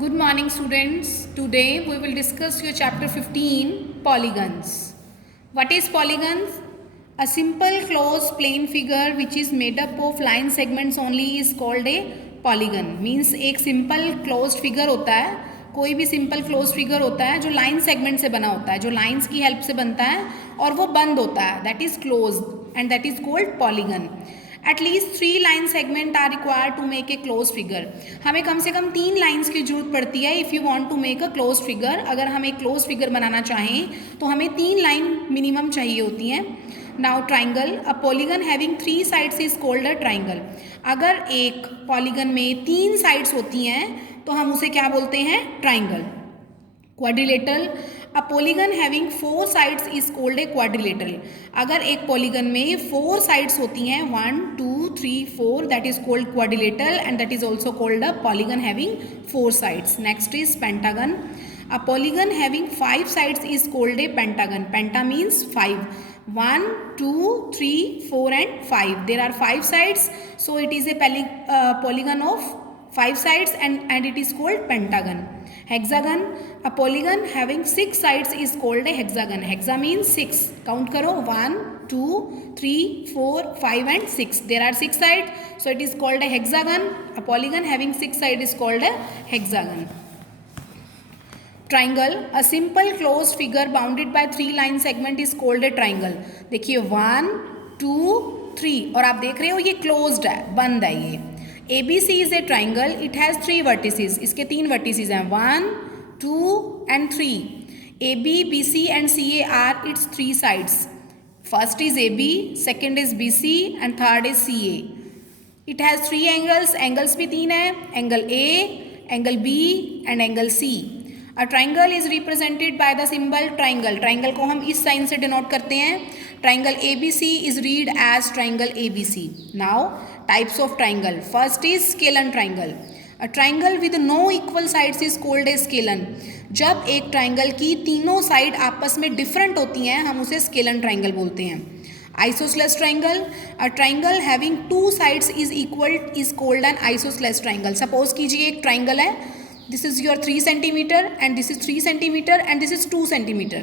Good morning, students. Today we will discuss your chapter 15, polygons. What is polygons? A simple closed plane figure which is made up of line segments only is called a polygon. Means एक simple closed figure होता है, कोई भी simple close figure होता है जो line segment से बना होता है, जो लाइंस की हेल्प से बनता है और वो बंद होता है, that is closed and that is called polygon. At least 3 line segment are required to make a close figure. हमें कम से कम 3 लाइन्स की जरूरत पड़ती है if you want to make a close figure. अगर हम एक क्लोज फिगर बनाना चाहें तो हमें 3 लाइन मिनिमम चाहिए होती हैं. Now triangle, a polygon having 3 sides is called a triangle. अगर एक पॉलीगन में 3 साइड्स होती हैं तो हम उसे क्या बोलते हैं? Triangle. Quadrilateral, a polygon having 4 sides is called a quadrilateral. अगर एक पॉलीगन में 4 साइड्स होती हैं 1 2 3 4 that is called quadrilateral and that is also called a polygon having 4 sides. Next is pentagon. A polygon having 5 sides is called A pentagon. Penta means 5. 1 2 3 4 and 5. There are 5 sides, so it is a polygon of 5 sides and it is called pentagon. Hexagon, a polygon having 6 sides is called a hexagon. Hexa means 6. Count karo 1 2 3 4 5 and 6. There are 6 sides, so it is called a hexagon. A polygon having 6 sides is called a hexagon. Triangle, a simple close figure bounded by 3 line segment is called A triangle. देखिए 1 2 3 और आप देख रहे हो ये closed है, बंद है ये. ABC is a triangle, it has 3 vertices. इसके 3 वर्टिसेस हैं 1 2 and 3. AB BC and CA are its 3 sides. First is AB, second is BC and third is CA. It has 3 angles. Angles भी 3 हैं, angle A, angle B and angle C. A triangle is represented by the symbol triangle. Triangle को हम इस sign से denote करते हैं. Triangle ABC is read as triangle ABC. Now types of triangle. First is scalene triangle. A triangle with no equal sides is called A scalene. जब एक triangle की तीनों साइड आपस में डिफरेंट होती हैं हम उसे स्केलन ट्राइंगल बोलते हैं. Isosceles triangle, a triangle having 2 sides is equal is called N isosceles triangle. Suppose कीजिए एक ट्राइंगल है, this is your 3 centimeter and this is 3 centimeter and this is 2 centimeter.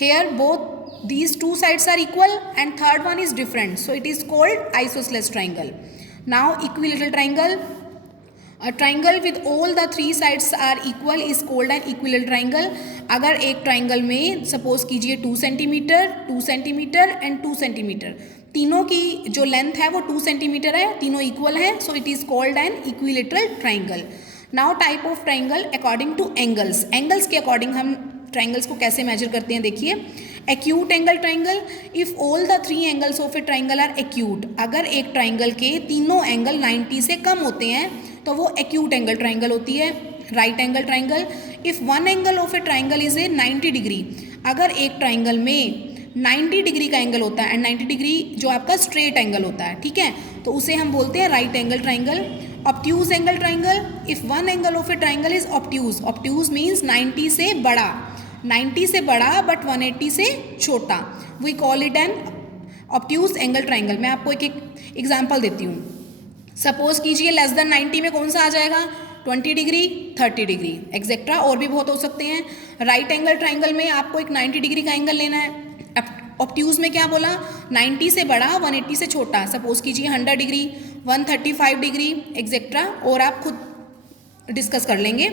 Here both these 2 sides are equal and third one is different, so it is called isosceles triangle. Now equilateral triangle, a triangle with all the 3 sides are equal is called an equilateral triangle. अगर एक triangle में suppose कीजिए 2 centimetre 2 centimetre and 2 centimetre, तीनों की जो length है वो 2 centimetre है, तीनों इक्वल है, so it is called an equilateral triangle. Now type of triangle according to angles. Angles के अकॉर्डिंग हम ट्राइंगल्स को कैसे मेजर करते हैं देखिए. Acute angle triangle, if all the 3 angles of a triangle are acute. अगर एक ट्राइंगल के तीनों एंगल 90 से कम होते हैं तो वो एक्यूट एंगल ट्राइंगल होती है. Right angle triangle, if one angle of a triangle is a 90 degree. अगर एक ट्राइंगल में 90 डिग्री का एंगल होता है एंड 90 डिग्री जो आपका स्ट्रेट एंगल होता है, ठीक है, तो उसे हम बोलते हैं right angle triangle. Obtuse angle triangle, if one angle of a triangle is obtuse. Obtuse means 90 से बड़ा, 90 से बड़ा बट 180 से छोटा, we call it an obtuse angle triangle. मैं आपको एक एग्जाम्पल देती हूँ. सपोज कीजिए लेस देन 90 में कौन सा आ जाएगा? 20 डिग्री 30 डिग्री एक्सेट्रा, और भी बहुत हो सकते हैं. राइट एंगल ट्राइंगल में आपको एक 90 डिग्री का एंगल लेना है. ऑब्ट्यूज में क्या बोला? 90 से बड़ा 180 से छोटा. सपोज कीजिए 100 डिग्री 135 डिग्री एक्सेट्रा, और आप खुद डिस्कस कर लेंगे.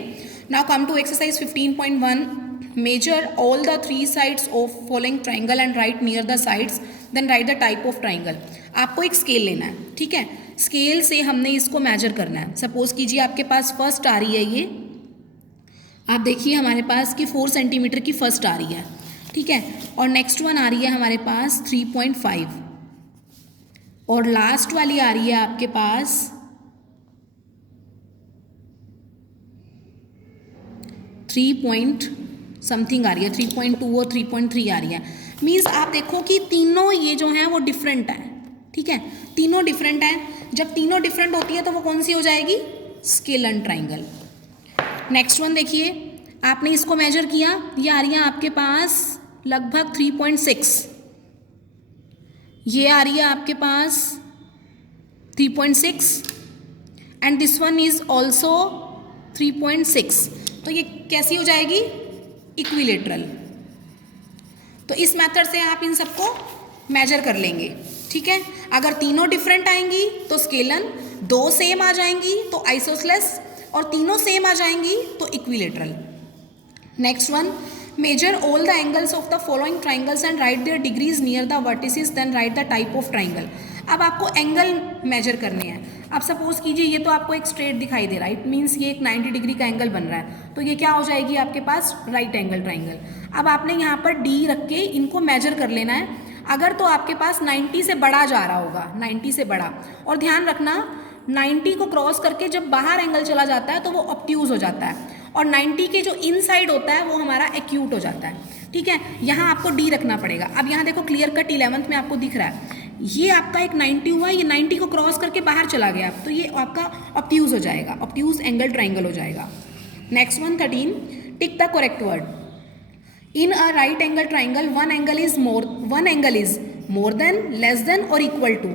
Now come to exercise 15.1. Measure all the 3 sides of following triangle and write near the sides, then write the type of triangle. आपको एक स्केल लेना है, ठीक है, स्केल से हमने इसको मेजर करना है. सपोज कीजिए आपके पास फर्स्ट आ रही है ये, आप देखिए हमारे पास कि 4 सेंटीमीटर की फर्स्ट आ रही है, ठीक है, और नेक्स्ट वन आ रही है हमारे पास 3.5 और लास्ट वाली आ रही है आपके पास 3 समथिंग आ रही है, 3.2 और 3.3 आ रही है. मीन्स आप देखो कि तीनों ये जो हैं वो डिफरेंट है, ठीक है, तीनों डिफरेंट हैं. जब तीनों डिफरेंट होती है तो वो कौन सी हो जाएगी? Scalene triangle. नेक्स्ट वन देखिए, आपने इसको मेजर किया, ये आ रही है आपके पास लगभग 3.6, ये आ रही है आपके पास 3.6 and this one is also 3.6. तो ये कैसी हो जाएगी, इक्विलेटरल। तो इस मेथड से आप इन सबको मेजर कर लेंगे, ठीक है। अगर तीनों डिफरेंट आएंगी तो स्केलन, दो सेम आ जाएंगी तो आइसोसेलेस, और तीनों सेम आ जाएंगी तो equilateral. Next one, measure all the angles of the following triangles and write their degrees near the vertices, then write the type of triangle. अब आपको एंगल मेजर करने हैं। अब सपोज कीजिए ये तो आपको एक स्ट्रेट दिखाई दे रहा है, इट मीन्स ये एक 90 डिग्री का एंगल बन रहा है, तो ये क्या हो जाएगी आपके पास, राइट एंगल ट्राइंगल। अब आपने यहाँ पर डी रख के इनको मेजर कर लेना है। अगर तो आपके पास 90 से बड़ा जा रहा होगा, 90 से बड़ा, और ध्यान रखना 90 को क्रॉस करके जब बाहर एंगल चला जाता है तो वो ऑब्ट्यूज हो जाता है, और 90 के जो इनसाइड होता है वो हमारा एक्यूट हो जाता है, ठीक है। यहाँ आपको डी रखना पड़ेगा। अब यहाँ देखो क्लियर कट 11th में आपको दिख रहा है, ये आपका एक 90 हुआ, ये 90 को क्रॉस करके बाहर चला गया, तो ये आपका ऑब्ट्यूज हो जाएगा, ऑब्ट्यूज एंगल ट्राइंगल हो जाएगा। Next one 13, tick the correct word. In a right angle triangle one angle is more than, less than और equal to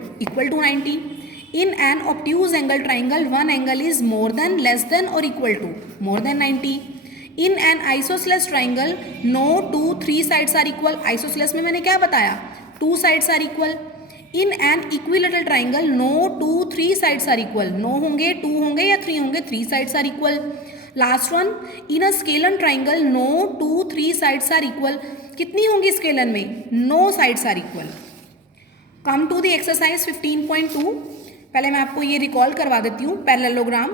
90। In an obtuse angle triangle, one angle is more than, less than or equal to more than 90. In an isosceles triangle, no 2-3 sides are equal. Isosceles में मैंने क्या बताया, 2 sides are equal. In an equilateral triangle, no 2-3 sides are equal. No होंगे, 2 होंगे या 3 होंगे, 3 sides are equal. Last one, in a scalar triangle, no 2-3 sides are equal. कितनी होंगी स्केलन में, no sides are equal. Come to the exercise 15.2. पहले मैं आपको ये रिकॉल करवा देती हूँ। Parallelogram,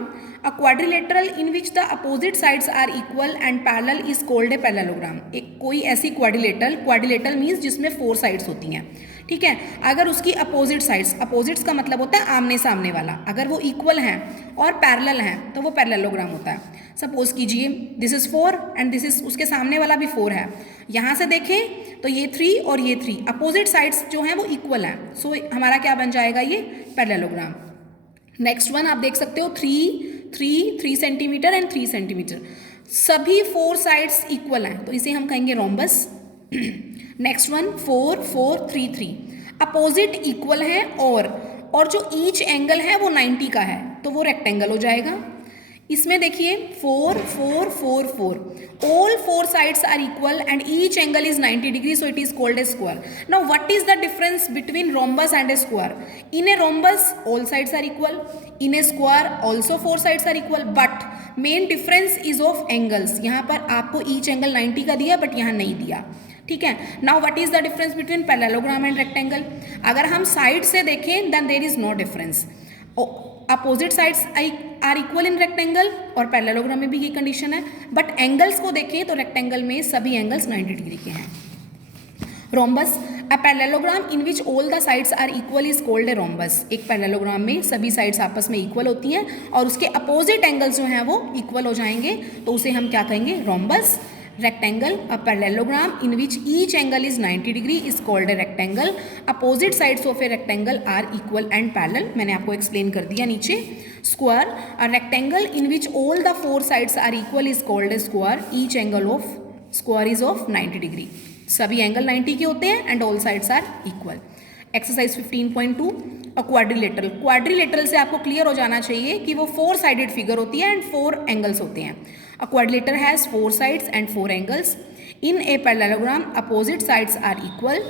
a quadrilateral in which the opposite sides are equal and parallel is called a parallelogram. एक कोई ऐसी क्वाड्रिलेटरल मीन्स जिसमें 4 साइड्स होती हैं, ठीक है। अगर उसकी अपोजिट साइड्स, अपोजिट्स का मतलब होता है आमने सामने वाला, अगर वो इक्वल हैं और पैरेलल हैं तो वो पैरेललोग्राम होता है। सपोज कीजिए this is 4 and this is, उसके सामने वाला भी 4 है। यहाँ से देखें तो ये 3 और ये 3, अपोजिट साइड्स जो हैं वो इक्वल हैं, सो हमारा क्या बन जाएगा, ये पैरेललोग्राम। नेक्स्ट वन आप देख सकते हो 3 सेंटीमीटर एंड 3 सेंटीमीटर, सभी 4 साइड्स इक्वल हैं, तो इसे हम कहेंगे rhombus. Next one 4 3 opposite equal है, और जो ईच एंगल है वो 90 का है, तो वो रेक्टेंगल हो जाएगा। इसमें देखिए 4 4 4 4, all 4 sides are equal and each angle is 90 degree, so it is called a square. Now what is the difference between rhombus and a square? In a rhombus all sides are equal, in a square also 4 sides are equal, but main difference is of angles. यहाँ पर आपको each angle 90 का दिया but यहाँ नहीं दिया, ठीक है। Now what is the difference between parallelogram and rectangle? अगर हम साइड से देखें then there is no difference. Opposite sides are equal in rectangle, और पैरेललोग्राम में भी ये कंडीशन है, बट एंगल्स को देखें तो रेक्टेंगल में सभी एंगल्स 90 डिग्री के हैं। Rhombus, a parallelogram in which all the sides are equal is called a rhombus. एक पैरेललोग्राम में सभी साइड्स आपस में इक्वल होती हैं और उसके अपोजिट एंगल्स जो हैं वो इक्वल हो जाएंगे, तो उसे हम क्या कहेंगे, rhombus. Rectangle, a parallelogram in which each angle is 90 degree is called a rectangle. Opposite sides of a rectangle are equal and parallel. मैंने आपको explain कर दिया नीचे। Square, a rectangle in which all the 4 sides are equal is called a square. Each angle of square is of 90 degree. सभी angle 90 के होते हैं and all sides are equal. Exercise 15.2, a quadrilateral. Quadrilateral से आपको clear हो जाना चाहिए कि वो 4 sided figure होती है and 4 angles होते हैं। A quadrilateral has 4 sides and 4 angles. In a parallelogram, opposite sides are equal.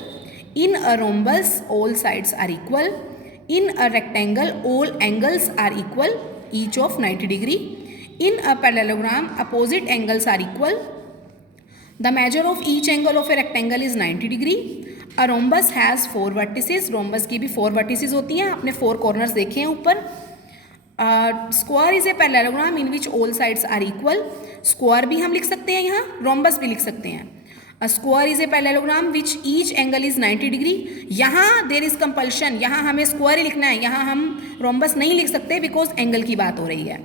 In a rhombus, all sides are equal. In a rectangle, all angles are equal, each of 90 degree. In a parallelogram, opposite angles are equal. The measure of each angle of a rectangle is 90 degree. A rhombus has 4 vertices. Rhombus की भी 4 vertices होती हैं, आपने 4 corners देखे हैं ऊपर। Square is a parallelogram in which all sides are equal. Square भी हम लिख सकते हैं, यहाँ रोम्बस भी लिख सकते हैं। Square is a parallelogram which each angle is 90 degree. यहाँ देर इज कंपल्शन, यहाँ हमें स्क्वायर ही लिखना है, यहाँ हम रोम्बस नहीं लिख सकते बिकॉज एंगल की बात हो रही है।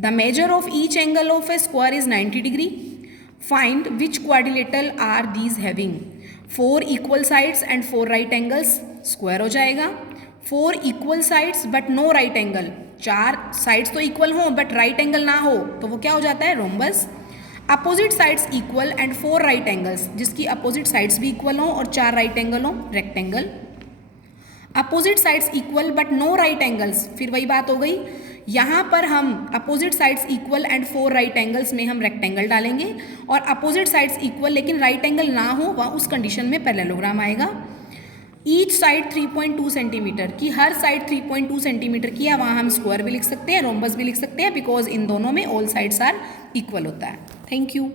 The measure of each angle of a square is 90 degree. Find which quadrilateral are these having 4 equal sides and 4 right angles. Square हो जाएगा। 4 equal sides but no right angle, 4 sides तो equal हो but right angle ना हो तो वो क्या हो जाता है, rhombus. Opposite sides equal and 4 right angles, जिसकी अपोजिट साइड्स भी इक्वल हो और 4 राइट एंगल हो, rectangle. Opposite sides equal but no right angles, फिर वही बात हो गई, यहाँ पर हम opposite sides equal and 4 right angles में हम रेक्टेंगल डालेंगे, और अपोजिट साइड्स इक्वल लेकिन राइट एंगल ना हो वहाँ उस कंडीशन में पैरेललोग्राम आएगा। ईच साइड 3.2 सेंटीमीटर की, हर साइड 3.2 सेंटीमीटर की है, वहाँ हम स्क्वायर भी लिख सकते हैं, रोम्बस भी लिख सकते हैं, बिकॉज इन दोनों में ऑल साइड्स आर इक्वल होता है। Thank you.